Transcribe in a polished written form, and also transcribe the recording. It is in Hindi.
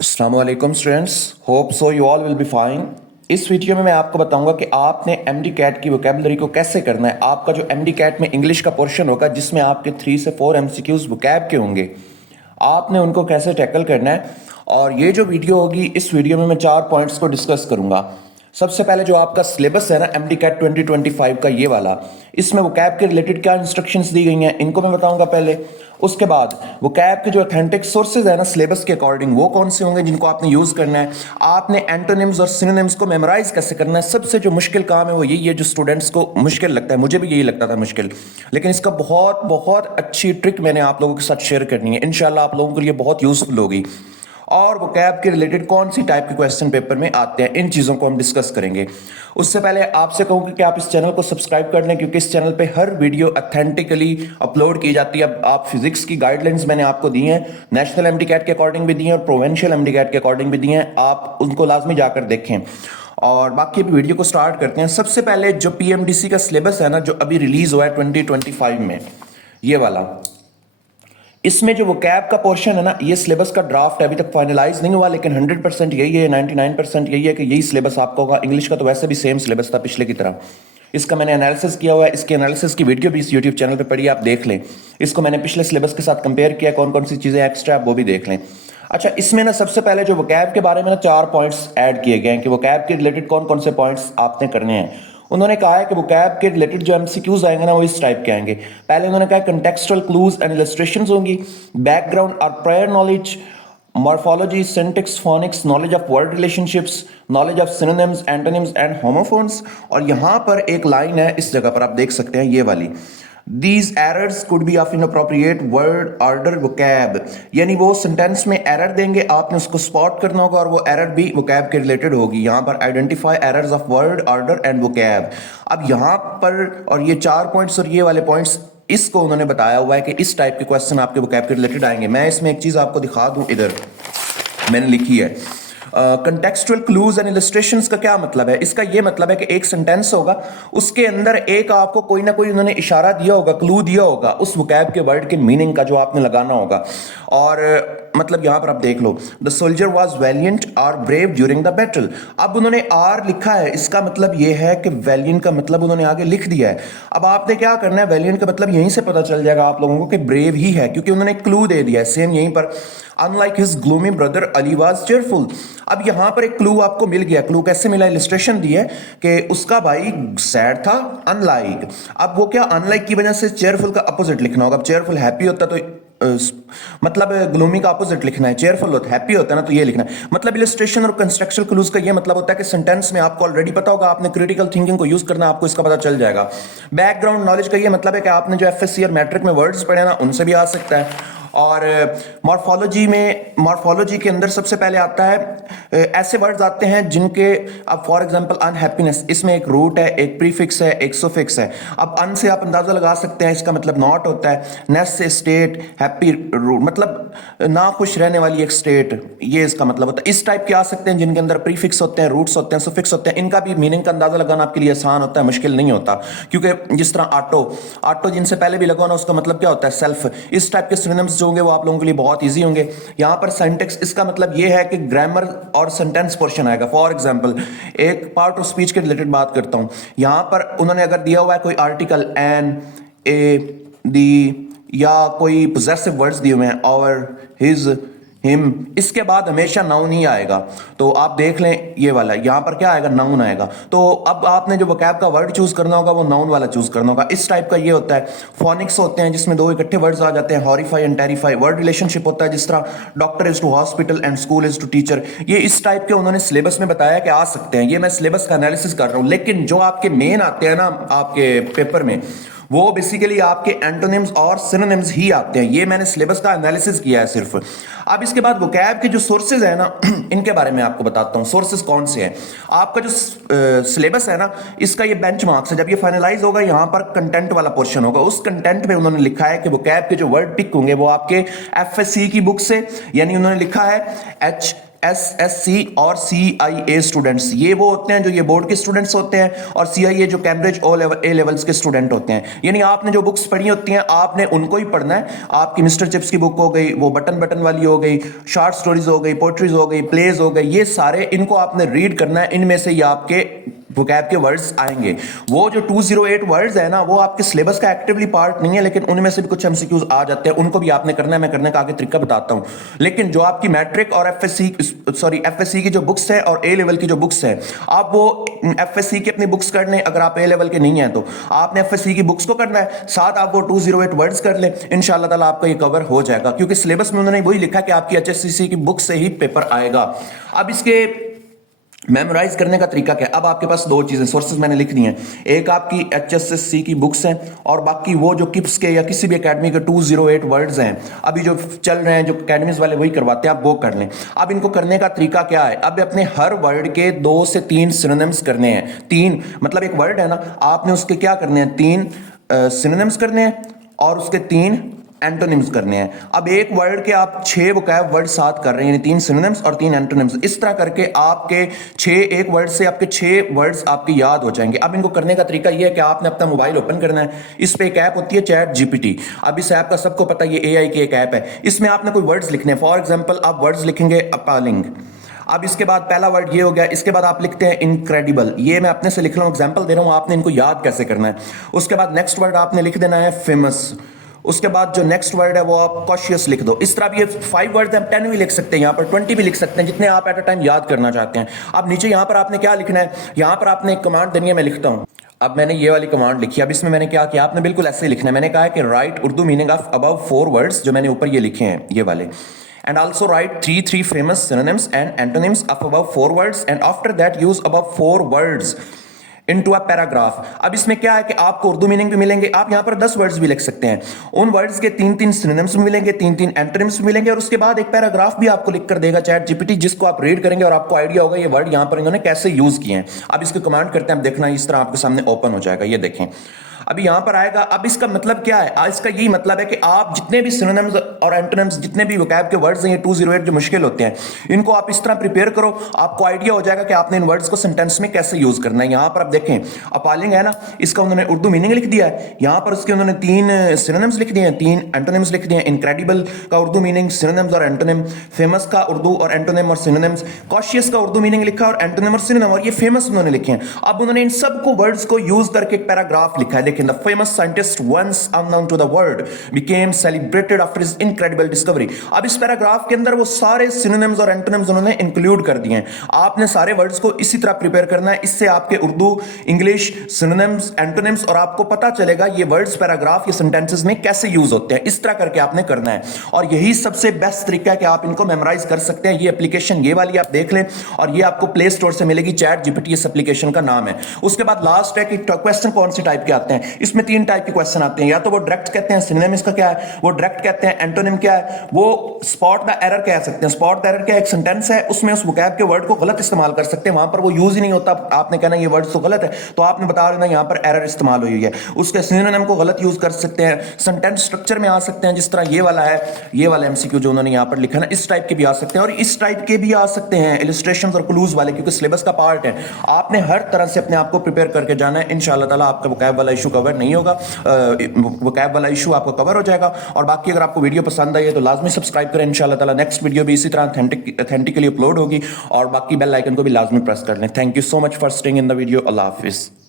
अस्सलामुअलैकुम students, hope so you all will be fine. इस वीडियो में मैं आपको बताऊंगा कि आपने एमडी कैट की वोकेबलरी को कैसे करना है। आपका जो एमडी कैट में इंग्लिश का पोर्शन होगा जिसमें आपके 3 से 4 एमसीक्यूज वोकैब के होंगे, आपने उनको कैसे टैकल करना है। और ये जो वीडियो होगी, इस वीडियो में मैं 4 पॉइंट्स को डिस्कस करूंगा। सबसे पहले जो आपका सिलेबस है ना एमडी कैट 2025 का, ये वाला, इसमें वोकैब के रिलेटेड क्या इंस्ट्रक्शंस दी गई हैं इनको मैं बताऊंगा पहले। उसके बाद वोकैब के जो ऑथेंटिक सोर्सेज है ना सिलेबस के अकॉर्डिंग, वो कौन से होंगे जिनको आपने यूज करना है। आपने एंटोनिम्स और सिनोनिम्स को मेमोराइज कैसे करना है। सबसे जो मुश्किल काम है वो यही है जो स्टूडेंट्स को मुश्किल लगता है, मुझे भी यही लगता था मुश्किल, लेकिन इसका बहुत बहुत अच्छी ट्रिक मैंने आप लोगों के साथ शेयर करनी है। इंशाल्लाह आप लोगों के लिए बहुत यूजफुल होगी। और वोकैब के रिलेटेड कौन सी टाइप के क्वेश्चन पेपर में आते हैं, इन चीज़ों को हम डिस्कस करेंगे। उससे पहले आपसे कहूँगा कि आप इस चैनल को सब्सक्राइब कर लें, क्योंकि इस चैनल पे हर वीडियो ऑथेंटिकली अपलोड की जाती है। अब आप फिजिक्स की गाइडलाइंस मैंने आपको दी हैं, नेशनल एमडी कैट के अकॉर्डिंग भी दी हैं और प्रोविंशियल एमडी कैट के अकॉर्डिंग भी दी हैं। आप उनको लाजमी जाकर देखें। और बाकी अभी वीडियो को स्टार्ट करते हैं। सबसे पहले जो पीएमडीसी का सिलेबस है ना, जो अभी रिलीज हुआ है 2025 में, ये वाला, इसमें जो वोकैब का पोर्शन है ना, ये सिलेबस का ड्राफ्ट है, अभी तक फाइनलाइज नहीं हुआ, लेकिन 100% यही है, 99% यही है कि यही सिलेबस आपका होगा। इंग्लिश का तो वैसे भी सेम सिलेबस था पिछले की तरह। इसका मैंने एनालिसिस किया हुआ है, इसके एनालिसिस की वीडियो भी इस यूट्यूब चैनल पे पड़ी है, आप देख लें। इसको मैंने पिछले सिलेबस के साथ कंपेयर किया, कौन कौन सी चीज़ें एक्स्ट्रा आप वो भी देख लें। अच्छा, इसमें ना सबसे पहले जो वोकैब के बारे में ना 4 पॉइंट्स ऐड किए गए हैं कि वोकैब के रिलेटेड कौन कौन से पॉइंट्स आपने करने हैं। उन्होंने कहा है कि वोकैब के रिलेटेड जो एमसीक्यूज आएंगे ना, वो इस टाइप के आएंगे। पहले उन्होंने कहा कंटेक्सचुअल क्लूज एंड इलस्ट्रेशंस होंगी, बैकग्राउंड और prior knowledge, morphology, syntax, phonics, knowledge of word relationships, knowledge of synonyms, antonyms and homophones. और यहां पर एक लाइन है, इस जगह पर आप देख सकते हैं, ये वाली, These errors could be of inappropriate word order vocab, यानी वो सेंटेंस में एरर देंगे, आपने उसको स्पॉट करना होगा और वो एरर भी वोकैब के रिलेटेड होगी। यहां पर identify errors of word order and vocab. अब यहां पर, और ये 4 पॉइंट्स और ये वाले पॉइंट्स, इसको उन्होंने बताया हुआ है कि इस टाइप के क्वेश्चन आपके वोकैब के रिलेटेड आएंगे। मैं इसमें एक चीज आपको दिखा दूं, इधर मैंने लिखी है कंटेक्सचुअल क्लूज एंड इलस्ट्रेशंस का क्या मतलब है। इसका ये मतलब है कि एक सेंटेंस होगा, उसके अंदर एक आपको कोई ना कोई उन्होंने इशारा दिया होगा, क्लू दिया होगा उस वोकैब के वर्ड के मीनिंग का, जो आपने लगाना होगा। और मतलब यहां पर आप देख लो, द सोल्जर वॉज वैलियंट और ब्रेव ड्यूरिंग द बैटल। अब उन्होंने आर लिखा है, इसका मतलब यह है कि वैलियंट का मतलब उन्होंने आगे लिख दिया है। अब आपने क्या करना है, वैलियंट का मतलब यहीं से पता चल जाएगा आप लोगों को कि ब्रेव ही है, क्योंकि उन्होंने क्लू दे दिया है सेम यहीं पर। Unlike his gloomy brother Ali was cheerful. अब यहां पर एक क्लू आपको मिल गया। क्लू कैसे मिला, इलस्ट्रेशन दी है कि उसका भाई सैड था, अनलाइक। अब वो क्या, अनलाइक की वजह से चेयरफुल का अपोजिट लिखना होगा। चेयरफुल हैप्पी होता तो मतलब ग्लूमी का अपोजिट लिखना है, चेयरफुल होता हैप्पी होता है ना, तो ये लिखना है। मतलब इलस्ट्रेशन और कंस्ट्रक्चुअल क्लूज का ये मतलब होता है कि सेंटेंस में आपको ऑलरेडी पता होगा, आपने क्रिटिकल थिंकिंग को यूज करना, आपको इसका पता चल जाएगा। बैकग्राउंड नॉलेज का ये मतलब है कि आपने जो एफएससी और मैट्रिक में वर्ड्स पढ़े ना, उनसे भी आ सकता है। और मॉर्फोलॉजी में, मॉर्फोलॉजी के अंदर सबसे पहले आता है ऐसे वर्ड्स आते हैं जिनके, अब फॉर एग्जांपल अनहैप्पीनेस, इसमें एक रूट है, एक प्रीफिक्स है, एक सुफिक्स है। अब अन से आप अंदाजा लगा सकते हैं, इसका मतलब नॉट होता है। नेस से स्टेट, हैप्पी रूट मतलब ना खुश रहने वाली एक स्टेट, ये इसका मतलब होता है। इस टाइप के आ सकते हैं जिनके अंदर प्रीफिक्स होते हैं, रूट्स होते हैं, सुफिक्स होते हैं। इनका भी मीनिंग का अंदाजा लगाना आपके लिए आसान होता है, मुश्किल नहीं होता। क्योंकि जिस तरह ऑटो, ऑटो जिनसे पहले भी लगा ना, उसका मतलब क्या होता है, सेल्फ। इस टाइप के सिनोनिम्स जो होंगे वो आप लोगों के लिए बहुत इजी होंगे। यहां पर सिंटैक्स, इसका मतलब ये है कि ग्रामर और सेंटेंस पोर्शन आएगा। फॉर एग्जांपल एक पार्ट ऑफ स्पीच के रिलेटेड बात करता हूं, यहां पर उन्होंने अगर दिया हुआ है कोई आर्टिकल, एन, ए, दी, या कोई पोजेसिव वर्ड्स दिए हुए हैं, और, हिज, हिम, इसके बाद हमेशा नाउन ही आएगा। तो आप देख लें ये वाला, यहां पर क्या आएगा, नाउन आएगा। तो अब आपने जो वोकैब का वर्ड चूज करना होगा वो नाउन वाला चूज करना होगा। इस टाइप का ये होता है। फोनिक्स होते हैं जिसमें 2 इकट्ठे वर्ड्स आ जाते हैं, horrify and terrify. Word relationship होता है जिस तरह doctor is to hospital and school is to teacher. ये इस टाइप के उन्होंने सिलेबस में बताया कि आ सकते हैं। ये मैं सिलेबस का एनालिसिस कर रहा हूं, लेकिन जो आपके मेन आते हैं ना आपके पेपर में, वो बेसिकली आपके एंटोनिम्स और सिनोनिम्स ही आते हैं। ये मैंने सिलेबस का एनालिसिस किया है सिर्फ। अब इसके बाद वोकैब के जो सोर्सेज है ना, इनके बारे में आपको बताता हूं सोर्सेज कौन से हैं। आपका जो सिलेबस है ना, इसका ये बेंचमार्क्स है। जब ये फाइनलाइज होगा, यहां पर कंटेंट वाला पोर्शन होगा, उस कंटेंट में उन्होंने लिखा है कि वोकैब के जो वर्ड पिक होंगे वो आपके एफएससी की बुक से, यानी उन्होंने लिखा है SSC और CIA स्टूडेंट्स, ये वो होते हैं जो ये बोर्ड के स्टूडेंट्स होते हैं, और CIA जो कैम्ब्रिज A लेवल्स के स्टूडेंट होते हैं। यानी आपने जो बुक्स पढ़ी होती हैं आपने उनको ही पढ़ना है। आपकी मिस्टर चिप्स की बुक हो गई, वो बटन बटन वाली हो गई, शॉर्ट स्टोरीज हो गई, पोएट्रीज हो गई, प्लेज हो गई, ये सारे इनको आपने रीड करना है। इनमें से ये आपके वोकैब के वर्ड्स आएंगे। वो जो 208 वर्ड्स है ना, वो आपके सिलेबस का एक्टिवली पार्ट नहीं है, लेकिन उनमें से भी कुछ एमसीक्यूज आ जाते हैं, उनको भी आपने करना है। मैं करने का आगे तरीका बताता हूं। लेकिन जो आपकी मैट्रिक और एफएससी की जो बुक्स है और ए लेवल की जो बुक्स है, आप वो एफएससी की अपनी बुक्स कर लें। अगर आप ए लेवल के नहीं हैं तो आपने एफएससी की बुक्स को करना है, साथ आप वो 208 वर्ड्स कर लें। इंशाल्लाह ताला आपका ये कवर हो जाएगा, क्योंकि सिलेबस में उन्होंने वही लिखा कि आपकी एचएससीसी की बुक से ही पेपर आएगा। अब इसके मेमोराइज करने का तरीका क्या है? अब आपके पास दो चीजें, सोर्सेज मैंने लिख दी हैं। एक आपकी एचएसएससी की बुक्स हैं, और बाकी वो जो किप्स के या किसी भी एकेडमी के 208 वर्ड्स हैं अभी जो चल रहे हैं, जो अकेडमीज वाले वही करवाते हैं, आप वो कर लें। अब इनको करने का तरीका क्या है? अब अपने हर वर्ड के 2 से 3 सिनोनिम्स करने हैं। 3 मतलब एक वर्ड है ना, आपने उसके क्या करने हैं? 3 सिनोनिम्स करने हैं और उसके 3 एंटोनिम्स करने हैं। अब एक वर्ड के आप 6 वोकैब वर्ड साथ कर रहे हैं, यानी 3 सिनोनिम्स और 3 एंटोनिम्स। इस तरह करके आपके 6 एक वर्ड से आपके 6 वर्ड्स आपके याद हो जाएंगे। अब इनको करने का तरीका यह है कि आपने अपना मोबाइल ओपन करना है। इस पे एक ऐप होती है चैट जीपीटी। अब इस ऐप का सबको पता है, ये AI की एक ऐप है। इसमें आपने कोई वर्ड्स लिखने हैं। फॉर एग्जाम्पल आप वर्ड्स लिखेंगे अपालिंग। अब इसके बाद पहला वर्ड ये हो गया, इसके बाद आप लिखते हैं इनक्रेडिबल। ये मैं अपने से लिख रहा हूं, एग्जांपल दे रहा हूं, आपने इनको याद कैसे करना है। उसके बाद नेक्स्ट वर्ड आपने लिख देना है फेमस। उसके बाद जो नेक्स्ट वर्ड है वो आप कॉशियस लिख दो। इस तरह भी ये 5 वर्ड हैं, 10 भी लिख सकते हैं, यहाँ पर 20 भी लिख सकते हैं, जितने आप एट अ टाइम याद करना चाहते हैं। अब नीचे यहाँ पर आपने क्या लिखना है? यहाँ पर आपने एक कमांड देनी है, मैं लिखता हूँ। अब मैंने ये वाली कमांड लिखी। अब इसमें मैंने क्या किया? आपने बिल्कुल ऐसे ही लिखना है। मैंने कहा है कि right Urdu meaning of above 4 words, जो मैंने ऊपर ये लिखे हैं ये वाले, and also write 3 famous synonyms and antonyms of above 4 words, and after that use above 4 words into a paragraph। अब इसमें क्या है कि आपको उर्दू मीनिंग भी मिलेंगे, आप यहाँ पर 10 वर्ड्स भी लिख सकते हैं। उन वर्ड्स के 3 सिनोनिम्स भी मिलेंगे, 3 एंटोनिम्स भी मिलेंगे, और उसके बाद एक पैराग्राफ भी आपको लिख कर देगा चैट जीपीटी, जिसको आप रीड करेंगे और आपको आइडिया होगा ये वर्ड यहाँ पर इन्होंने कैसे यूज किए हैं। अब इसको कमांड करते हैं, आप देखना इस तरह आपके सामने ओपन हो जाएगा। ये देखें अभी यहां पर आएगा। अब इसका मतलब क्या है? इसका यही मतलब है कि आप जितने भी सिनोनिम्स और एंटोनिम्स, जितने भी वोकैब के वर्ड्स हैं, ये 208 जो मुश्किल होते हैं, इनको आप इस तरह प्रिपेयर करो, आपको आइडिया हो जाएगा कि आपने इन वर्ड्स को सेंटेंस में कैसे यूज करना है। यहां पर आप देखें अपालिंग है ना, इसका उन्होंने उर्दू मीनिंग लिख दिया है। यहां पर उसके उन्होंने 3 सिनोनिम्स लिख दिए हैं, 3 एंटोनिम्स लिख दिए हैं। इनक्रेडिबल का उर्दू मीनिंग, सिनोनिम्स और एंटोनिम। फेमस का उर्दू और एंटोनिम और सिनोनिम्स। कॉशियस का उर्दू मीनिंग लिखा और एंटोनिम और सिनोनिम, और ये फेमस उन्होंने लिखे हैं। अब उन्होंने इन सबको वर्ड्स को यूज करके एक पैराग्राफ लिखा है। लेकिन the famous scientist once unknown to the world became celebrated after his incredible discovery। अब इस पैराग्राफ के अंदर वो सारे सिनोनिम्स और एंटोनिम्स उन्होंने इंक्लूड कर दिए हैं। आपने सारे वर्ड्स को इसी तरह प्रिपेयर करना है। इससे आपके उर्दू, इंग्लिश, सिनोनिम्स, एंटोनिम्स, और आपको पता चलेगा ये वर्ड्स पैराग्राफ या सेंटेंसेस में कैसे यूज होते हैं। इस तरह करके आपने करना है, और यही सबसे बेस्ट तरीका है कि आप इनको मेमोराइज कर सकते हैं। ये एप्लीकेशन ये वाली आप देख लें, और ये आपको प्ले स्टोर से मिलेगी, चैट जीपीटी इस एप्लीकेशन का नाम है। उसके बाद लास्ट है कि क्वेश्चन कौन से टाइप के आते हैं। इसमें 3 टाइप के क्वेश्चन आते हैं, या तो वो डायरेक्ट कहते हैं, सिनोनिम इसका क्या है, वो डायरेक्ट कहते हैं, एंटोनिम क्या है, वो स्पॉट द एरर कह सकते हैं। स्पॉट द एरर क्या है? एक सेंटेंस है, उसमें उस वोकैब के वर्ड को गलत इस्तेमाल कर सकते हैं, वहां पर वो यूज ही नहीं होता, आपने कहना ये वर्ड तो गलत है, तो आपने बता देना यहां पर एरर इस्तेमाल हुई है। उसके सिनोनिम को गलत यूज कर सकते हैं, सेंटेंस स्ट्रक्चर में आ सकते हैं, जिस तरह ये वाला है, ये वाला एमसीक्यू जो उन्होंने यहां पर लिखा ना, इस टाइप के भी आ सकते हैं, और इस टाइप के भी आ सकते हैं, इलस्ट्रेशंस और क्लूज वाले, क्योंकि सिलेबस का पार्ट है। आपने हर तरह से अपने आप को प्रिपेयर करके जाना है। इंशाल्लाह ताला आपका वोकैब वाला इशू कवर नहीं होगा, वोकैब वाला इशू आपको कवर हो जाएगा। और बाकी अगर आपको वीडियो पसंद आई है तो लाजमी सब्सक्राइब करें। इंशाल्लाह ताला नेक्स्ट वीडियो भी इसी तरह ऑथेंटिकली अपलोड होगी, और बाकी बेल आइकन को भी लाजमी प्रेस कर लें। Thank you so much for staying in the video. अल्लाह हाफिज़।